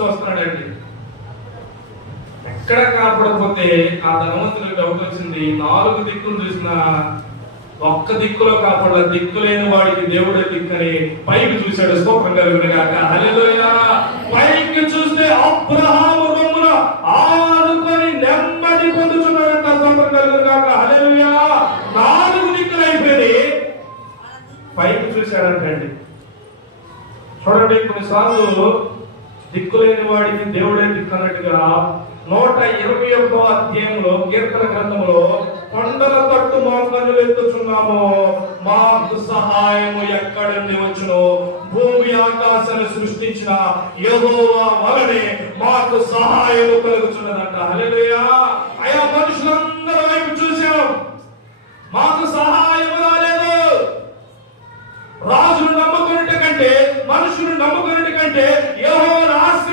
చూస్తున్నాడండి. ఎక్కడ కాపాడకపోతే ఆ ధనవంతుడికి డౌట్ వచ్చింది. 4 దిక్కులు చూసిన ఒక్క దిక్కులో కాపాడ, దిక్కులేని వాడికి దేవుడే దిక్కని పైకి చూశాడు. స్తోత్రం కలుగును గాక. హల్లెలూయా. పైకి చూస్తే అబ్రహాము రొమ్మున ఆనుకొని నెమ్మది పొందుతున్నాడంట. స్తోత్రం కలుగును గాక. హల్లెలూయా. 4 దిక్కులు అయిపోయి పైకి చూశాడంటండి. చూడండి, కొన్నిసార్లు దిక్కులేని వాడికి దేవుడే దిక్కు అన్నట్టుగా 121వ అధ్యాయంలో కీర్తన గ్రంథంలో కొండల తట్టు మా కన్నులు ఎత్తుచున్నాము, మాకు సహాయము ఎక్కడ నుండి వచ్చును? భూమి ఆకాశాన్ని సృష్టించిన యెహోవా వలనే మాకు సహాయము కలుగుచున్నదంట. హల్లెలూయా. అయా మనుషులందరి వైపు చూసాం, మాకు సహాయం రాలేదు. రాజులు